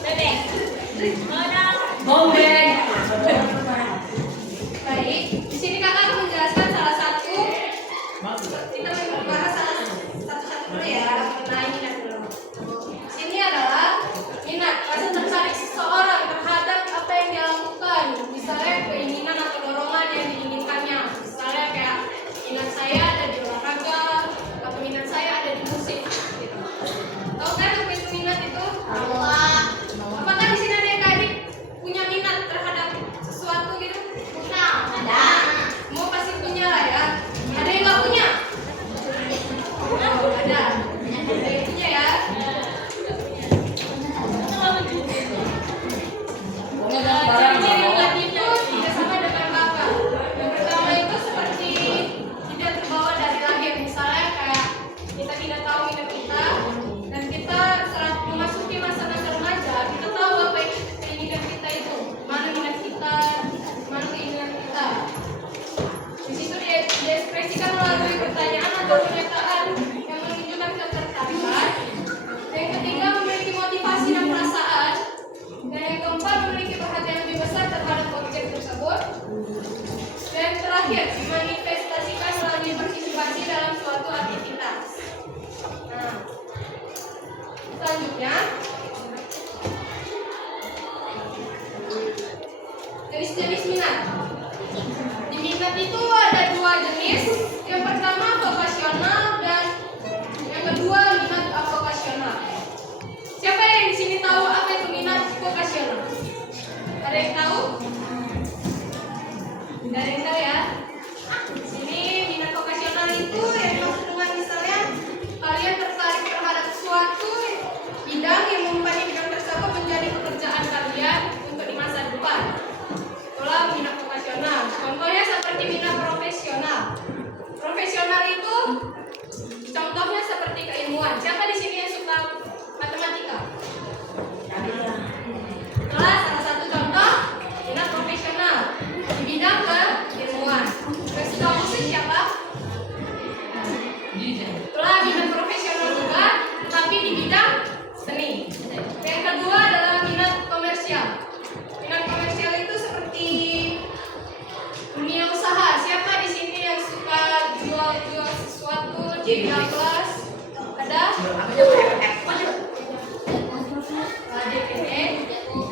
Bebek. Baik, di sini kakak akan menjelaskan salah satu. Kita membahas satu-satu dulu ya, mengenai minat dulu. Sini adalah minat, rasa tertarik seseorang terhadap apa yang dia lakukan. Misalnya keinginan atau dorongan yang diinginkannya. Misalnya kayak minat saya ada di olahraga, atau minat saya ada di musik. Gitu. Tahu kan apa itu minat itu? Apakah di sini ada yang adik punya minat terhadap sesuatu gitu? Ada. Semua pasti punya lah ya. Ada yang nggak punya? Oh, ada. Ada yang punya ya. Ciri-ciri minat itu tidak sama dengan bakat. Yang pertama itu seperti tidak terbawa dari lahir. Misalnya kayak kita tidak tahu minat kita dan kita setelah memasuki masa-masa remaja, kita tahu apa yang keinginan kita itu, mana minat kita, mana keinginan kita. Di situ diekspresikan melalui pertanyaan atau pernyataan yang menunjukkan ketertarikan. Yang ketiga memiliki motivasi dan perasaan. Dan yang keempat memiliki perhatian lebih besar terhadap objek tersebut. Dan yang terakhir dimanifestasikan melalui partisipasi dalam suatu aktivitas. Nah, selanjutnya jenis-jenis minat. Di minat itu ada dua jenis. Yang pertama vokasional dan yang kedua minat avokasional. Siapa yang di sini tahu apa itu minat vokasional? Ada yang tahu? Tidak ada yang tahu ya? Di sini minat vokasional itu yang dimaksud dengan misalnya kalian tertarik terhadap suatu bidang yang mempunyai bidang tersebut menjadi pekerjaan kalian untuk di masa depan. Itulah minat vokasional. Contohnya seperti minat profesional. Profesional itu contohnya seperti keilmuan. Siapa di sini yang suka matematika? Itulah salah satu contoh minat profesional di bidang keilmuan. Yang suka musik siapa? Itulah minat profesional juga, tapi di bidang seni. Yang kedua adalah minat komersial. Minat komersial itu seperti dunia usaha. Siapa di sini yang suka jual sesuatu di kelas? Ada? DPD.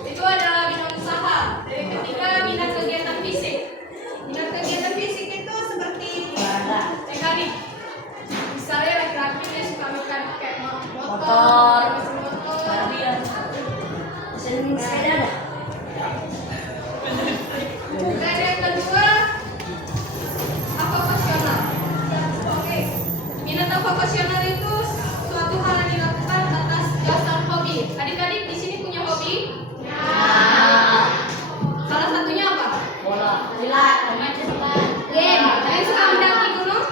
Itu adalah minat usaha. Dan yang ketiga minat kegiatan fisik. Minat kegiatan fisik itu seperti mekanik. Misalnya laki-laki dia suka mekanik kayak motor, mesin motor. Dan yang kedua avokasional. Oke. Minat avokasional itu suatu hal yang dilakukan atas dasar hobi. Adik-adik di sini punya hobi? Salah satunya apa? Game. Ada yang suka mendaki gunung?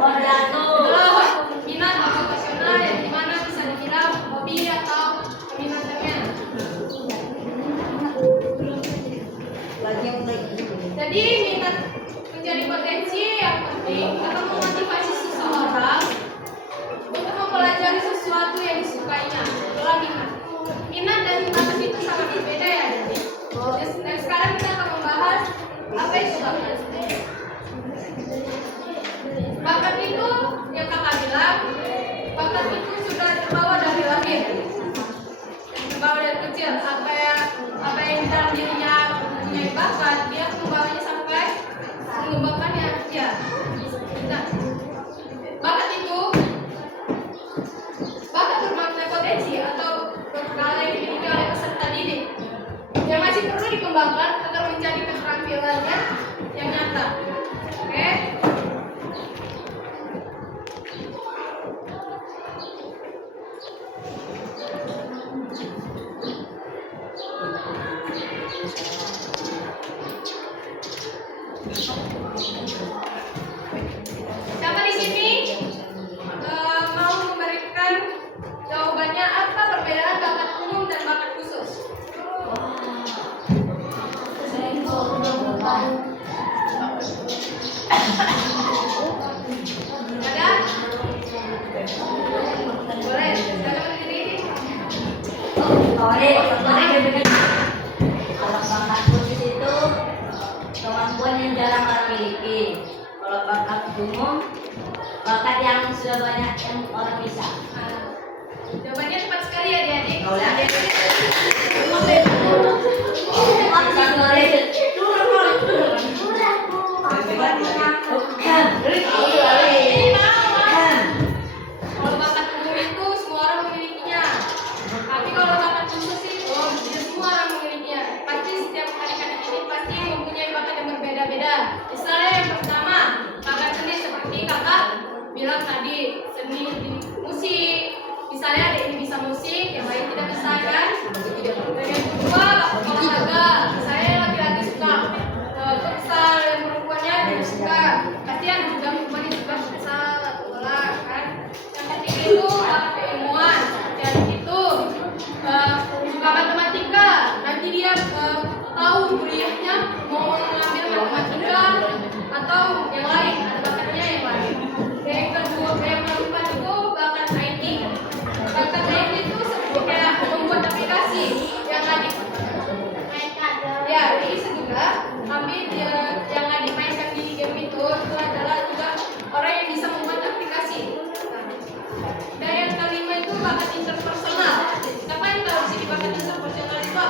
Itulah minat avokasional yang dimana bisa dibilang hobi atau peminatannya. Jadi minat menjadi potensi yang penting atau memotivasi seseorang untuk mempelajari sesuatu yang disukainya. Itulah minat. Minat dan bakat itu sangat berbeda ya. Dan sekarang kita akan membahas apa itu bakat. Bakat itu yang kakak bilang, bakat itu sudah terbawa dari lahir, terbawa dari kecil. Apa yang di dalam dirinya punya bakat, dia membawanya sampai mengembangkannya. Ya. Nah, bakat itu bermakna potensi atau bekal yang dimiliki oleh peserta didik yang masih perlu dikembangkan agar menjadi keterampilannya yang nyata. sudah banyak yang orang bisa. Jawabannya tepat sekali ya adik-adik. Kalau bakat umum itu semua orang memilikinya. Tapi kalau bakat khusus itu tidak semua orang memilikinya. Pasti setiap adik-adik ini pasti mempunyai bakat yang berbeda-beda. Misalnya yang pertama, bakat seni seperti kakak bilang tadi, seni musik. Misalnya ada yang bisa musik, yang lain tidak bisa kan? Dan yang kedua, bakat olahraga. Saya laki-laki suka futsal, yang perempuannya tidak suka. Pasti ada juga perempuan yang suka futsal atau bola kan? Yang ketiga itu bakat keilmuan. Yang itu suka matematika. Nanti dia tahu kuliahnya mau mengambil matematika atau yang lain. Ada bakatnya yang lain. Dan yang kedua, yang keempat itu bakat IT. Bakat IT itu seperti kayak membuat aplikasi yang adik. Ya, jadi bisa juga ambil yang adik mainkan di game itu adalah juga orang yang bisa membuat aplikasi. Dan yang kelima itu bakat interpersonal. Siapa yang tahu sih bakat interpersonal itu apa?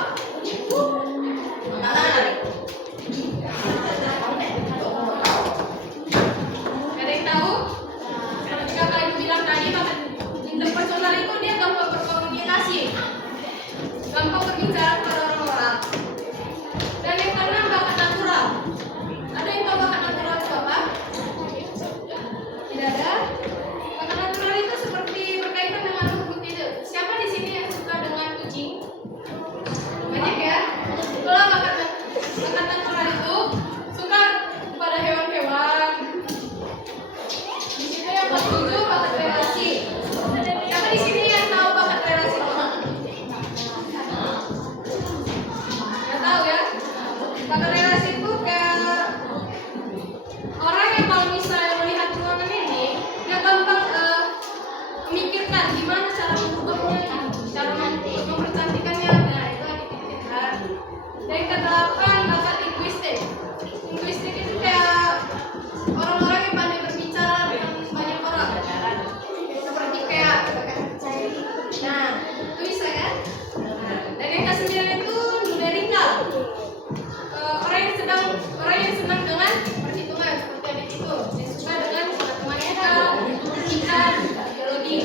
Ada yang tahu? Kalau jika kalian bilang tadi bakat interpersonal itu dia gampang berkomunikasi, gampang berbicara kepada orang-orang. Dan yang keenam bakat natural. Ada yang tahu bakat natural itu apa? Tidak ada. Bakat natural itu seperti berkaitan dengan rumput itu. Siapa di sini yang suka dengan kucing? Banyak ya. Itulah bakat natural itu suka pada hewan-hewan. Di situ yang ketujuh bakat relasi. Siapa di sini yang tahu bakat relasi itu? Nggak tahu ya. Bakat relasi itu kayak orang yang kalau misalnya melihat ruangan ini, dia gampang memikirkan gimana cara mengubahnya, cara mempercantikannya. Nah, itu yang dipikirkan. Dan kedelapan bakat linguistik. Linguistik itu kayak orang-orang yang pandai berbicara dengan banyak orang. Seperti kayak, nah, itu bisa kan? Dan yang ke-9 itu numerikal. Orang yang senang dengan perhitungan seperti adik itu. Dia suka dengan matematika, fisika, biologi.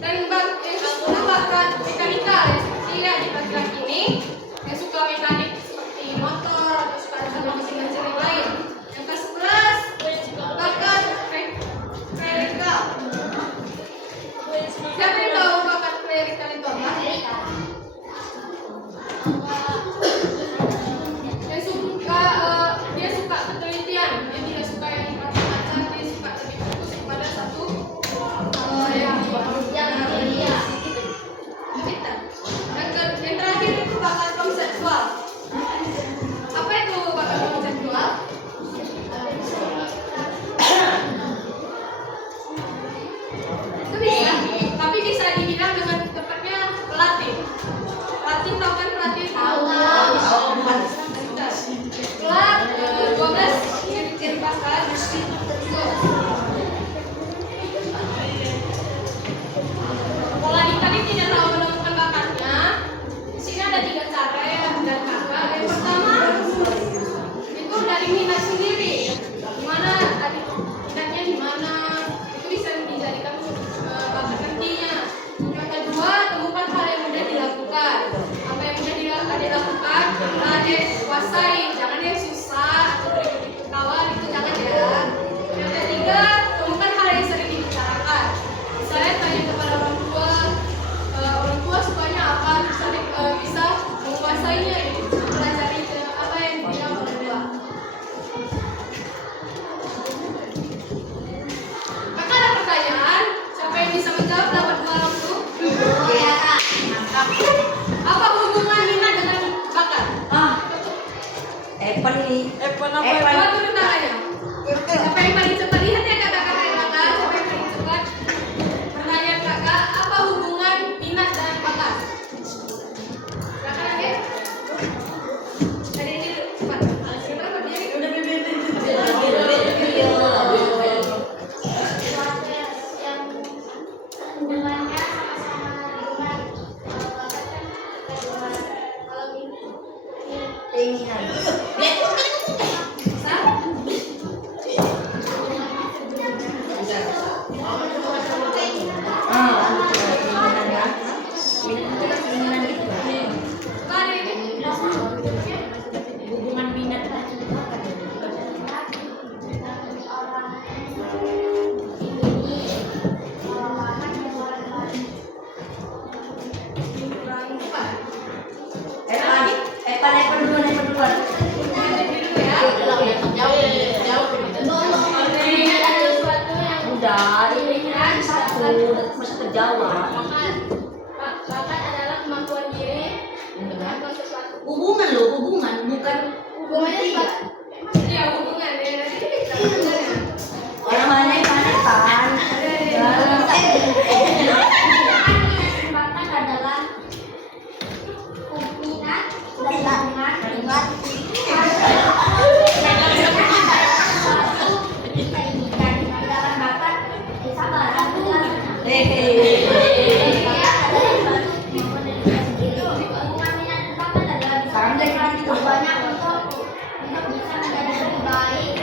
Dan yang ke-10 bakat mekanika. Yang seperti adik laki-laki ini yang suka mekanik seperti motor atau suka dengan mesin-mesin yang lain. Yang ke-11 bakat klerikal. Siapa yang tahu bakat klerikal itu apa? Dia suka penelitian, dia tidak suka yang macam-macam, dia suka lebih fokus kepada satu yang terakhir itu bakat konseptual. Apa itu bakat konseptual? Itu bisa, tapi bisa dibilang dengan tepatnya pelatih. Pelatih tahu kan pelatih? Tahu. Pelat 12 ciri-ciri bakat. Kalau adik-adik tidak tahu menemukan bakatnya, di sini ada 3 cara ya dan kakak. Yang pertama itu dari minat sendiri. Gimana adik minatnya di mana? Itu bisa dijadikan bakat nantinya. Yang kedua, temukan hal yang mudah dilakukan. Apa yang mudah dilakukan, adik kuasai. Jangan yang susah atau berikut-ikut kawan, itu jangan ya. Yang ketiga, temukan hal yang sering dibicarakan. Misalnya tanya kepada orang tua sukanya apa, misalnya bisa menguasainya, mempelajari apa yang dibilang orang tua. Kakak ada pertanyaan? Siapa yang bisa menjawab dapat 2 langsung? Iya, Kak. Mantap. Apa hubungan minat dengan bakat? Evan ini. Evan apa? Coba turun tangannya. Siapa yang paling cepat? Lihat ya kata-kata yang kakak. Siapa yang paling cepat? Pertanyaan kakak, apa hubungan minat dengan bakat? Silakan lagi. Dari ini cepat. Sebentar berdiri. Udah bibir. hubungannya sama-sama hubungan kalau ini keinginan. Hubungan minat udah ini satu masih terjawab. Bakat adalah kemampuan diri melakukan sesuatu. Hubungan loh, hubungan bukan Hubungannya iya. Iya, hubungan ya. Orang mana yang mana kan? Bakat adalah minat dan sekarang dari kita banyak untuk bisa menjadi lebih baik.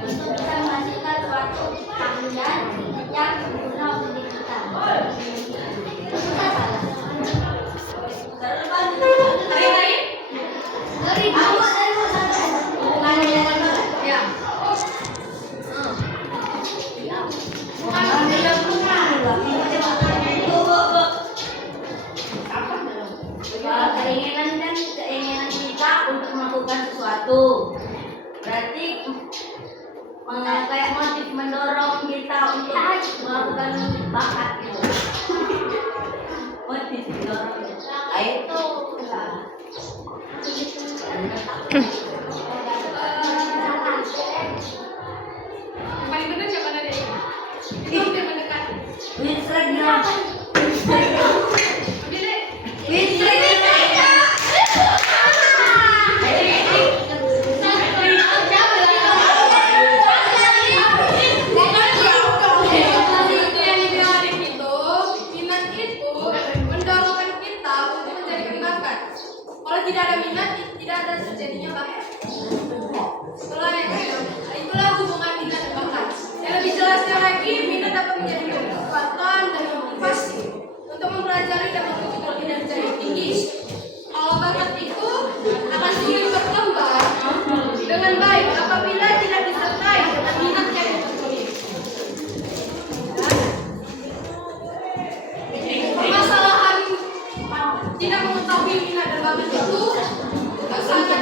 Bisa menghasilkan suatu panggilan yang berguna untuk diri kita. Keinginan kita untuk melakukan sesuatu berarti kayak motif mendorong kita untuk melakukan bakat gitu. Motif mendorong itu Paling benar siapa ada ini? Itu udah mendekat. Instagram. Ambil deh. Kalau tidak ada minat, tidak ada terjadinya bakat. Itulah hubungan minat dan bakat. Yang lebih jelasnya lagi, minat dapat menjadi kekuatan dan motivasi untuk mempelajari dan mengikuti kinerja yang tinggi. Kalau bakat itu akan sulit berkembang dengan baik apabila tidak disertai dengan minat yang tertulis. Permasalahan tidak mengetahui minat dan bakat itu sangat